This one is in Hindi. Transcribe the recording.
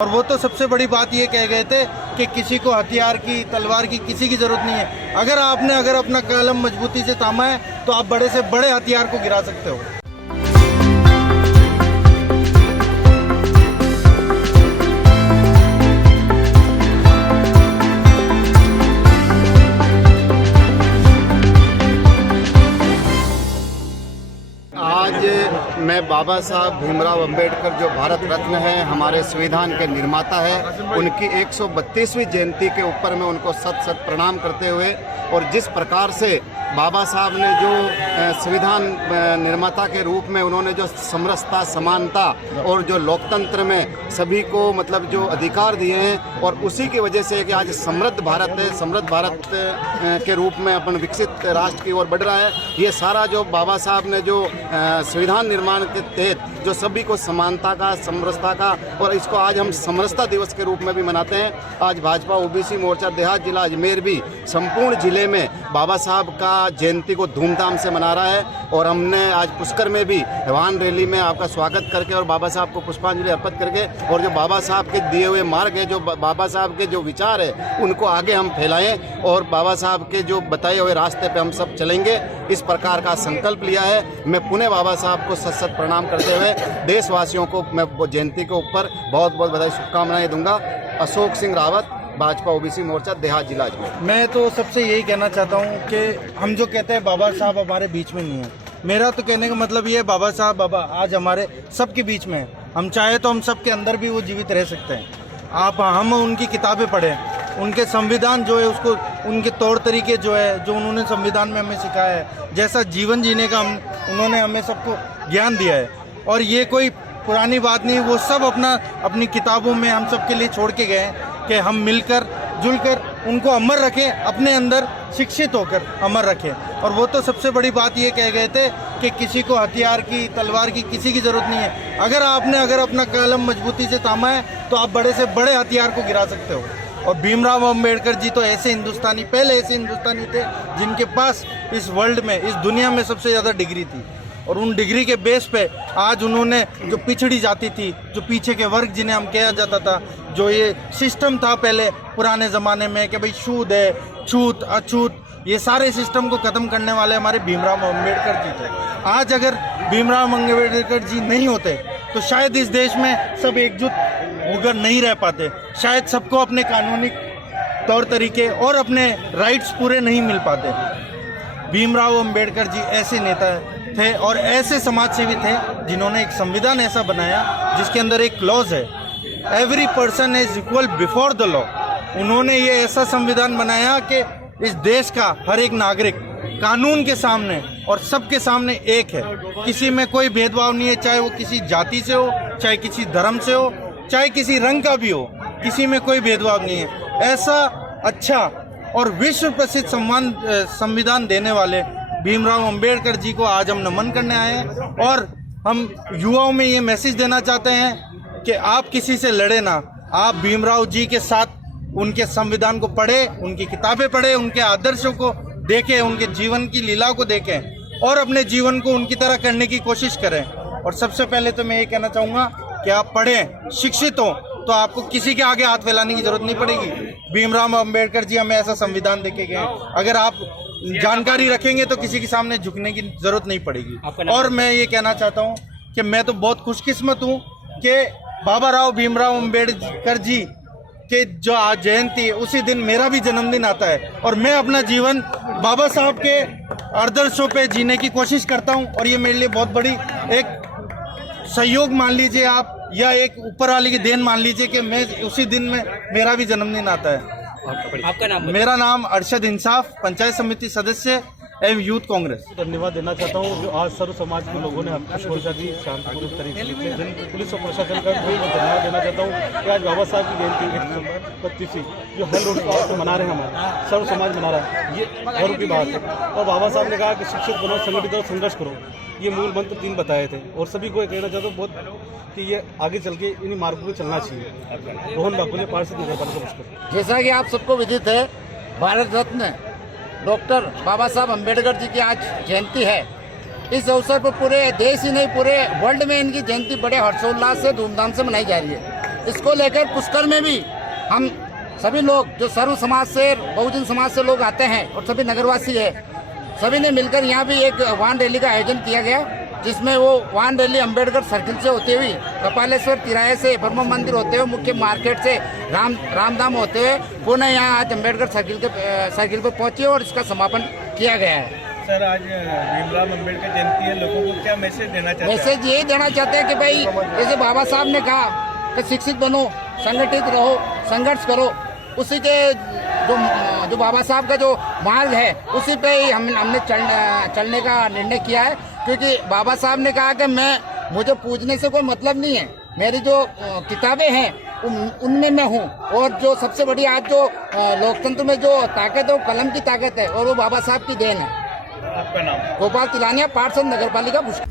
और वो तो सबसे बड़ी बात ये कह गए थे कि किसी को हथियार की, तलवार की किसी की जरूरत नहीं है। अगर अपना कलम मजबूती से थामा है तो आप बड़े से बड़े हथियार को गिरा सकते हो। आज मैं बाबा साहब भीमराव अंबेडकर जो भारत रत्न है, हमारे संविधान के निर्माता है, उनकी 132वीं जयंती के ऊपर मैं उनको सत सत प्रणाम करते हुए, और जिस प्रकार से बाबा साहब ने जो संविधान निर्माता के रूप में उन्होंने जो समरसता, समानता और जो लोकतंत्र में सभी को मतलब जो अधिकार दिए हैं, और उसी की वजह से कि आज समृद्ध भारत है, समृद्ध भारत के रूप में अपन विकसित राष्ट्र की ओर बढ़ रहा है। ये सारा जो बाबा साहब ने जो संविधान निर्माण के तहत जो सभी को समानता का, समरसता का, और इसको आज हम समरसता दिवस के रूप में भी मनाते हैं। आज भाजपा ओबीसी मोर्चा देहात जिला अजमेर भी संपूर्ण जिले में बाबा साहब का जयंती को धूमधाम से मना रहा है, और हमने आज पुष्कर में भी वाहन रैली में आपका स्वागत करके और बाबा साहब को पुष्पांजलि अर्पित करके, और जो बाबा साहब के दिए हुए मार्ग है, जो बाबा साहब के जो विचार है, उनको आगे हम फैलाएं और बाबा साहब के जो बताए हुए रास्ते पे हम सब चलेंगे, इस प्रकार का संकल्प लिया है। मैं पुनः बाबा साहब को सत सत प्रणाम करते हुए देशवासियों को मैं जयंती के ऊपर बहुत बहुत बधाई, शुभकामनाएं दूंगा। अशोक सिंह रावत, भाजपा ओबीसी मोर्चा देहात जिला अजमेर। मैं तो सबसे यही कहना चाहता हूँ कि हम जो कहते हैं बाबा साहब हमारे बीच में नहीं है, मेरा तो कहने का मतलब ये है बाबा साहब बाबा आज हमारे सबके बीच में है। हम चाहे तो हम सबके अंदर भी वो जीवित रह सकते हैं। हम उनकी किताबें पढ़ें, उनके संविधान जो है उसको, उनके तौर तरीके जो है, जो उन्होंने संविधान में हमें सिखाया है, जैसा जीवन जीने का उन्होंने हमें सबको ज्ञान दिया है। और ये कोई पुरानी बात नहीं, वो सब अपनी किताबों में हम सबके लिए छोड़ के गए हैं कि हम मिलकर जुलकर उनको अमर रखें, अपने अंदर शिक्षित होकर अमर रखें। और वो तो सबसे बड़ी बात ये कह गए थे कि किसी को हथियार की, तलवार की किसी की जरूरत नहीं है। अगर अपना कलम मजबूती से थामा है तो आप बड़े से बड़े हथियार को गिरा सकते हो। और भीमराव अंबेडकर जी तो ऐसे हिंदुस्तानी, पहले ऐसे हिंदुस्तानी थे जिनके पास इस वर्ल्ड में, इस दुनिया में सबसे ज़्यादा डिग्री थी। और उन डिग्री के बेस पे आज उन्होंने जो पिछड़ी जाती थी, जो पीछे के वर्ग जिन्हें हम कहा जाता था, जो ये सिस्टम था पहले पुराने ज़माने में कि भाई शूद है, छूत अछूत, ये सारे सिस्टम को ख़त्म करने वाले हमारे भीमराव अम्बेडकर जी थे। आज अगर भीमराव अम्बेडकर जी नहीं होते तो शायद इस देश में सब एकजुट होकर नहीं रह पाते, शायद सबको अपने कानूनी तौर तरीके और अपने राइट्स पूरे नहीं मिल पाते। भीमराव अम्बेडकर जी ऐसे नेता थे और ऐसे समाज सेवी थे जिन्होंने एक संविधान ऐसा बनाया जिसके अंदर एक क्लॉज है, every person is equal before the law. उन्होंने ये ऐसा संविधान बनाया कि इस देश का हर एक नागरिक कानून के सामने और सबके सामने एक है, किसी में कोई भेदभाव नहीं है, चाहे वो किसी जाति से हो, चाहे किसी धर्म से हो, चाहे किसी रंग का भी हो, किसी में कोई भेदभाव नहीं है। ऐसा अच्छा और विश्व प्रसिद्ध संविधान देने वाले भीमराव अंबेडकर जी को आज हम नमन करने आए हैं। और हम युवाओं में ये मैसेज देना चाहते हैं कि आप किसी से लड़े ना, आप भीमराव जी के साथ उनके संविधान को पढ़ें, उनकी किताबें पढ़ें, उनके आदर्शों को देखें, उनके जीवन की लीला को देखें और अपने जीवन को उनकी तरह करने की कोशिश करें। और सबसे पहले तो मैं ये कहना चाहूँगा कि आप पढ़ें, शिक्षित हो, तो आपको किसी के आगे हाथ फैलाने की जरूरत नहीं पड़ेगी। भीमराव अंबेडकर जी हमें ऐसा संविधान देके गए, अगर आप जानकारी रखेंगे तो किसी के सामने झुकने की जरूरत नहीं पड़ेगी। और मैं ये कहना चाहता हूँ कि मैं तो बहुत खुशकिस्मत हूँ कि बाबा राव भीमराव अंबेडकर जी के जो आज जयंती है उसी दिन मेरा भी जन्मदिन आता है, और मैं अपना जीवन बाबा साहब के आदर्शों पे जीने की कोशिश करता हूँ। और ये मेरे लिए बहुत बड़ी एक सहयोग मान लीजिए आप, या एक ऊपर वाले की देन मान लीजिए कि मैं उसी दिन में मेरा भी जन्मदिन आता है। आपका नाम? मेरा नाम अरशद इंसाफ, पंचायत समिति सदस्य एवं यूथ कांग्रेस। धन्यवाद देना चाहता हूँ जो आज सर्व समाज के लोगों ने हमको सुरक्षा दी शांतिपूर्ण तरीके से। पुलिस और प्रशासन का भी मैं धन्यवाद देना चाहता हूँ कि आज बाबा साहब की जयंती 132वीं जो हर रोड पर मना रहे हैं, हमारे सर्व समाज मना रहा है, ये गर्व की बात है। और बाबा साहब ने कहा कि शिक्षित बनो, संगठित और संघर्ष करो, ये मूल मंत्र 3 बताए थे। और सभी को कहना चाहता हूँ बहुत कि ये आगे चल के इन्हीं मार्गों पर चलना चाहिए। रोहन बाकुले, पार्षद नगर पालिका पुष्कर। जैसा कि आप सबको विदित है, भारत रत्न डॉक्टर बाबा साहब अम्बेडकर जी की आज जयंती है। इस अवसर पर पूरे देश ही नहीं, पूरे वर्ल्ड में इनकी जयंती बड़े हर्षोल्लास से, धूमधाम से मनाई जा रही है। इसको लेकर पुष्कर में भी हम सभी लोग जो सर्व समाज से, बहुजन समाज से लोग आते हैं और सभी नगरवासी है, सभी ने मिलकर यहाँ भी एक वाहन रैली का आयोजन किया गया, जिसमें वो वाहन रैली अंबेडकर सर्किल से होते हुए, कपालेश्वर तिराहे से, ब्रह्म मंदिर होते हुए, मुख्य मार्केट से रामधाम होते हुए पुनः यहाँ आज अंबेडकर सर्किल पर पहुंची और इसका समापन किया गया है। सर, आज भीमराव अंबेडकर जयंती है, लोगों को क्या मैसेज देना चाहते हैं? मैसेज यही देना चाहते हैं कि भाई जैसे बाबा साहब ने कहा कि शिक्षित बनो, संगठित रहो, संघर्ष करो, उसी के जो बाबा साहब का जो मार्ग है उसी पे ही हमने चलने का निर्णय किया है, क्योंकि बाबा साहब ने कहा कि मुझे पूजने से कोई मतलब नहीं है, मेरी जो किताबें हैं उनमें मैं हूँ, और जो सबसे बड़ी आज जो लोकतंत्र में जो ताकत है वो कलम की ताकत है और वो बाबा साहब की देन है। आपका नाम? गोपाल तिलानिया, पार्षद, नगर पालिका पुष्कर।